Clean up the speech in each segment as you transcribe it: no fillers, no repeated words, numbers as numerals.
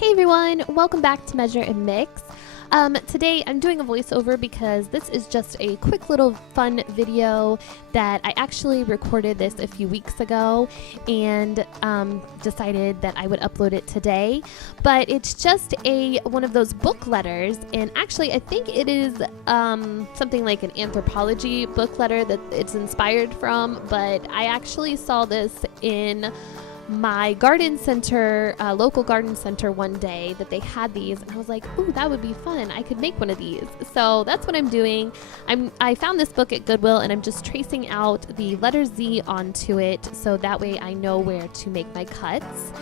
Hey everyone, welcome back to Measuremix. Today I'm doing a voiceover because this is just a quick little fun video that I actually recorded this a few weeks ago and decided that I would upload it today. But it's just one of those book letters, and actually I think it is something like an anthropology book letter that it's inspired from, but I actually saw this in my garden center, local garden center one day that they had these, and I was like, ooh, that would be fun. I could make one of these. So that's what I'm doing. I found this book at Goodwill, and I'm just tracing out the letter Z onto it so that way I know where to make my cuts.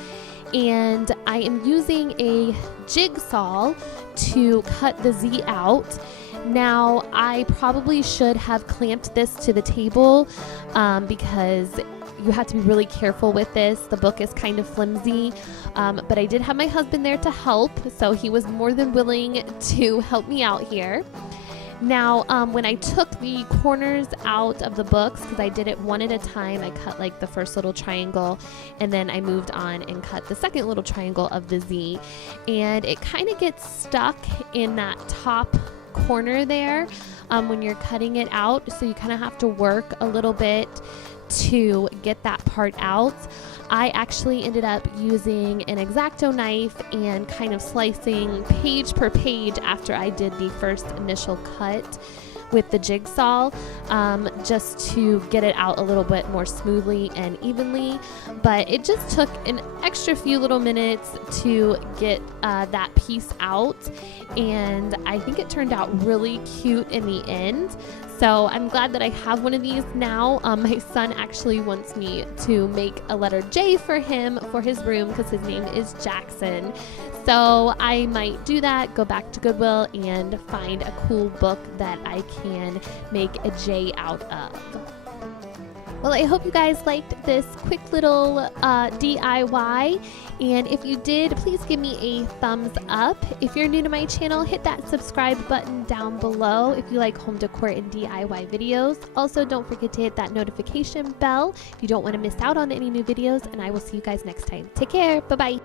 And I am using a jigsaw to cut the Z out. Now, I probably should have clamped this to the table because you have to be really careful with this. The book is kind of flimsy, but I did have my husband there to help, so he was more than willing to help me out here. Now, when I took the corners out of the books, because I did it one at a time, I cut like the first little triangle, and then I moved on and cut the second little triangle of the Z, and it kind of gets stuck in that top corner there when you're cutting it out, so you kind of have to work a little bit to get that part out. I actually ended up using an X-Acto knife and kind of slicing page per page after I did the first initial cut with the jigsaw, just to get it out a little bit more smoothly and evenly. But it just took an extra few little minutes to get that piece out, and I think it turned out really cute in the end. So I'm glad that I have one of these now. My son actually wants me to make a letter J for him for his room because his name is Jackson. So I might do that, go back to Goodwill and find a cool book that I can make a J out of. Well, I hope you guys liked this quick little DIY, and if you did, please give me a thumbs up. If you're new to my channel, hit that subscribe button down below if you like home decor and DIY videos. Also, don't forget to hit that notification bell if you don't want to miss out on any new videos, and I will see you guys next time. Take care. Bye-bye.